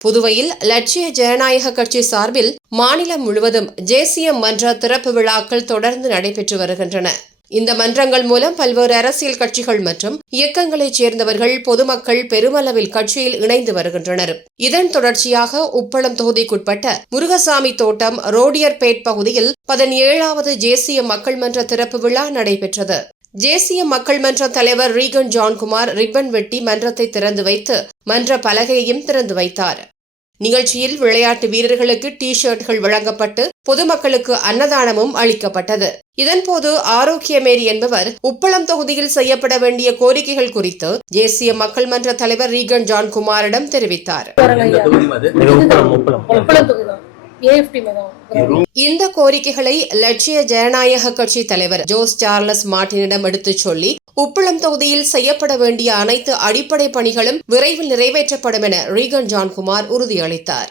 புதுவையில் லட்சிய ஜனநாயக கட்சி சார்பில் மாநிலம் முழுவதும் தேசிய மன்ற திறப்பு விழாக்கள் தொடர்ந்து நடைபெற்று வருகின்றன. இந்த மன்றங்கள் மூலம் பல்வேறு அரசியல் கட்சிகள் மற்றும் இயக்கங்களைச் சேர்ந்தவர்கள் பொதுமக்கள் பெருமளவில் கட்சியில் இணைந்து வருகின்றனர். இதன் தொடர்ச்சியாக உப்பளம் தொகுதிக்குட்பட்ட முருகசாமி தோட்டம் ரோடியர்பேட் பகுதியில் 17வது தேசிய மக்கள் மன்ற திறப்பு விழா நடைபெற்றது. தேசிய மக்கள் மன்ற தலைவர் ரீகன் ஜான்குமார் ரிப்பன் வெட்டி மன்றத்தை திறந்து வைத்து மன்ற பலகையையும் திறந்து வைத்தார். நிகழ்ச்சியில் விளையாட்டு வீரர்களுக்கு டி-ஷர்ட்கள் வழங்கப்பட்டு பொதுமக்களுக்கு அன்னதானமும் அளிக்கப்பட்டது. இதன்போது ஆரோக்கியமேரி என்பவர் உப்பளம் தொகுதியில் செய்யப்பட வேண்டிய கோரிக்கைகள் குறித்து தேசிய மக்கள் மன்ற தலைவர் ரீகன் ஜான்குமாரிடம் தெரிவித்தார். இந்த கோரிக்கைகளை லட்சிய ஜனநாயக கட்சி தலைவர் ஜோஸ் சார்லஸ் மார்டினிடம் எடுத்துச் சொல்லி உப்பளம் தொகுதியில் செய்யப்பட வேண்டிய அனைத்து அடிப்படை பணிகளும் விரைவில் நிறைவேற்றப்படும் என ரீகன் ஜான்குமார் உறுதியளித்தார்.